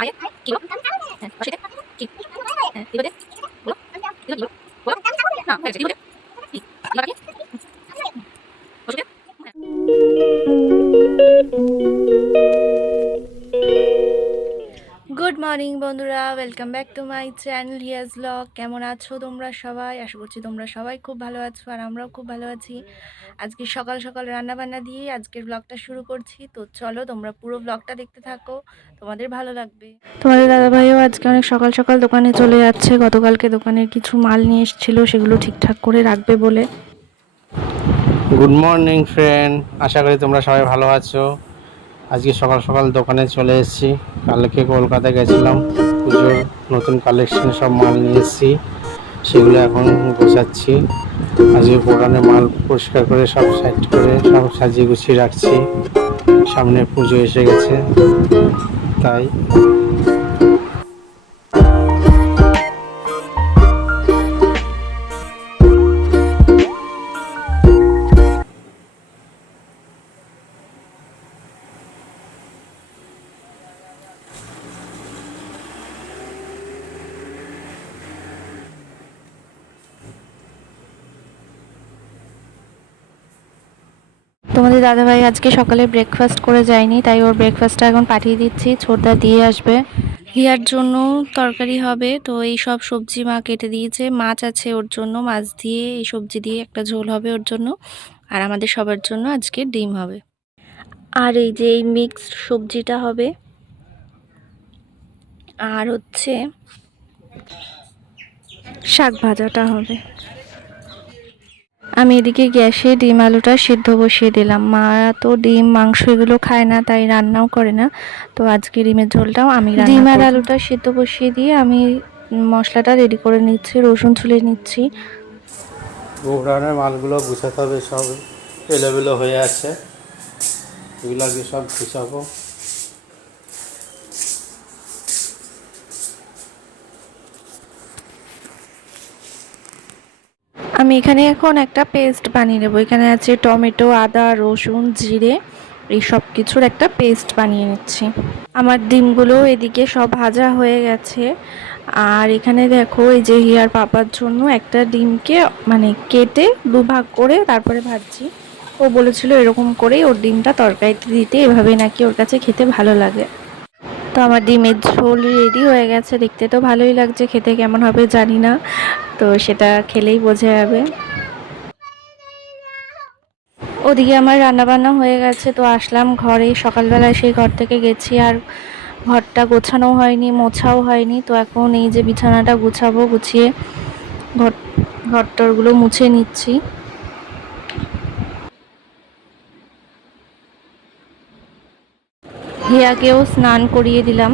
আয়ে কি বলো? হ্যাঁ অসিতে কি? হ্যাঁ দিগতে বলো দিগতে বলো বলো না হয়ে গেছে দিগতে কি এবার কি অসিতে গুড মর্নিং বন্ধুরা, welcome back to my channel হিয়াজ ব্লগ। কেমন আছো তোমরা সবাই? আশা করছি তোমরা সবাই খুব ভালো আছো আর আমরাও খুব ভালো আছি। আজকে সকাল সকাল রান্না বান্না দিয়ে আজকের ব্লগটা শুরু করছি। তো চলো তোমরা পুরো ব্লগটা দেখতে থাকো, তোমাদের ভালো লাগবে। তোমাদের দাদাভাইও আজকে অনেক সকাল সকাল দোকানে চলে যাচ্ছে। গতকালকে দোকানের কিছু মাল নিয়ে এসেছিলো, সেগুলো ঠিকঠাক করে রাখবে বলে। গুড মর্নিং ফ্রেন্ড, আশা করি তোমরা সবাই ভালো আছো। আজকে সকাল সকাল দোকানে চলে এসেছি। কালকে কলকাতা গেছিলাম, পুজোর নতুন কালেকশন সব মাল নিয়ে এসেছি, সেগুলো এখন গোছাচ্ছি। আজকে দোকানে মাল পরিষ্কার করে সব সাইড করে সব সাজিয়ে গুছিয়ে রাখছি। সামনে পুজো এসে গেছে, তাই তোমাদের দাদাভাই আজকে সকালে ব্রেকফাস্ট করে যায়নি, তাই ওর ব্রেকফাস্টটা এখন পাঠিয়ে দিচ্ছি, ছোটদা দিয়ে আসবে। হিয়ার জন্য তরকারি হবে, তো এই সব সবজি মা কেটে দিয়েছে। মাছ আছে ওর জন্য, মাছ দিয়ে এই সবজি দিয়ে একটা ঝোল হবে ওর জন্য। আর আমাদের সবার জন্য আজকে ডিম হবে। আর এই যে এই মিক্সড সবজিটা হবে। আর হচ্ছে শাক ভাজাটা হবে। আমি এদিকে গ্যাসে ডিম আলুটা সিদ্ধ বসিয়ে দিলাম। মা তো ডিম মাংস এগুলো খায় না, তাই রান্নাও করে না। তো আজকে ডিমের ঝোলটাও আমি রান্না করব। ডিম আর আলুটা সিদ্ধ বসিয়ে দিয়ে আমি মশলাটা রেডি করে নিচ্ছি, রসুন ছুলে নিচ্ছি। গোডাউনের মালগুলো গুছাতে হবে, সব এলোমেলো হয়ে আছে, এগুলো আগে সব গুছাবো। আমি এখানে এখন একটা পেস্ট বানিয়ে নেবো। এখানে আছে টমেটো, আদা, রসুন, জিরে, এই সব কিছুর একটা পেস্ট বানিয়ে নিচ্ছি। আমার ডিমগুলো এদিকে সব ভাজা হয়ে গেছে। আর এখানে দেখো, এই যে হিয়ার পাপার জন্য একটা ডিমকে মানে কেটে দুভাগ করে তারপরে ভাজছি। ও বলেছিল এরকম করেই ওর ডিমটা তরকারিতে দিতে, এভাবে নাকি ওর কাছে খেতে ভালো লাগে। তো আমার ডিমের ঝোল রেডি হয়ে গেছে। দেখতে তো ভালোই লাগছে, খেতে কেমন হবে জানি না, তো সেটা খেলেই বোঝা যাবে। ওদিকে আমার রান্নাবান্না হয়ে গেছে, তো আসলাম ঘরে। সকালবেলায় সেই ঘর থেকে গেছি, আর ঘরটা গোছানো হয়নি, মোছাও হয়নি। তো এখন এই যে বিছানাটা গুছাবো, গুছিয়ে ঘরটরগুলো মুছে নিচ্ছি। হিয়াকেও স্নান করিয়ে দিলাম।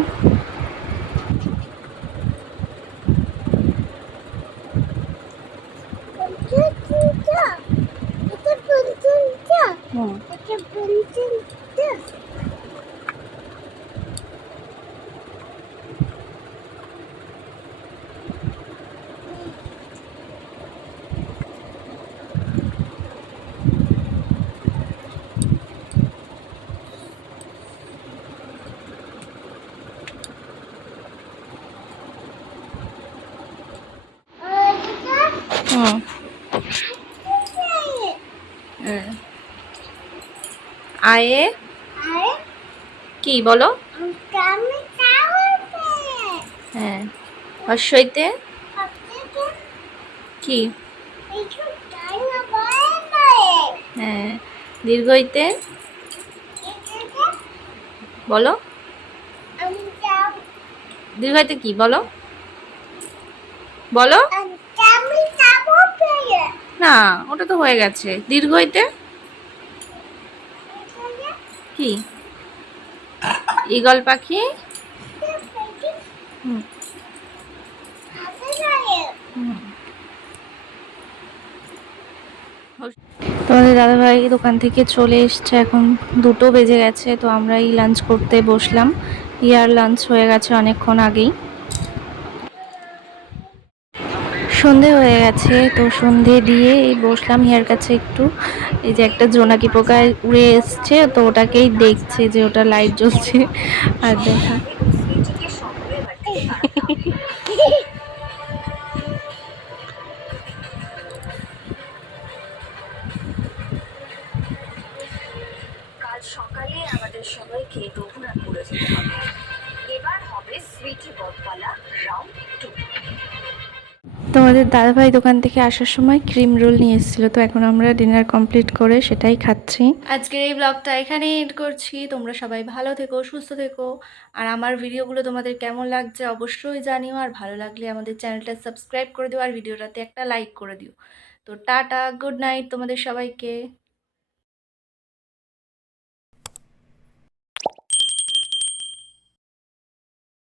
আয়ে কি বলো? হ্যাঁ। হর্ষইতে কি? হ্যাঁ। দীর্ঘইতে বলো। দীর্ঘইতে কি বলো? বলো না, ওটা তো হয়ে গেছে। দীর্ঘইতে কি? ঈগল পাখি। তোমাদের দাদাভাই দোকান থেকে চলে এসছে, এখন 2টো বেজে গেছে। তো আমরাই লাঞ্চ করতে বসলাম। ইয়ার লাঞ্চ হয়ে গেছে অনেকক্ষণ আগেই। সন্ধে হয়ে গেছে, তো সন্ধে দিয়ে এই বসলাম হিয়ার কাছে একটু। এই যে একটা জোনাকি পোকা উড়ে এসছে, তো ওটাকেই দেখছে যে ওটা লাইট জ্বলছে আর দেখা। কাল সকালে আমাদের সবাইকে রঘুনাথপুরে যেতে হবে। এবার হবে সুইটি বটতলা রাউন্ড 2। তোমাদের দাদাভাই দোকান থেকে আসার সময় ক্রিম রোল নিয়ে এসেছিলো, তো এখন আমরা ডিনার কমপ্লিট করে সেটাই খাচ্ছি। আজকের এই ব্লগটা এখানে এন্ড করছি। তোমরা সবাই ভালো থেকো, সুস্থ থেকো। আর আমার ভিডিওগুলো তোমাদের কেমন লাগছে অবশ্যই জানিও। আর ভালো লাগলে আমাদের চ্যানেলটা সাবস্ক্রাইব করে দিও আর ভিডিওটাতে একটা লাইক করে দিও। তো টাটা, গুড নাইট তোমাদের সবাইকে।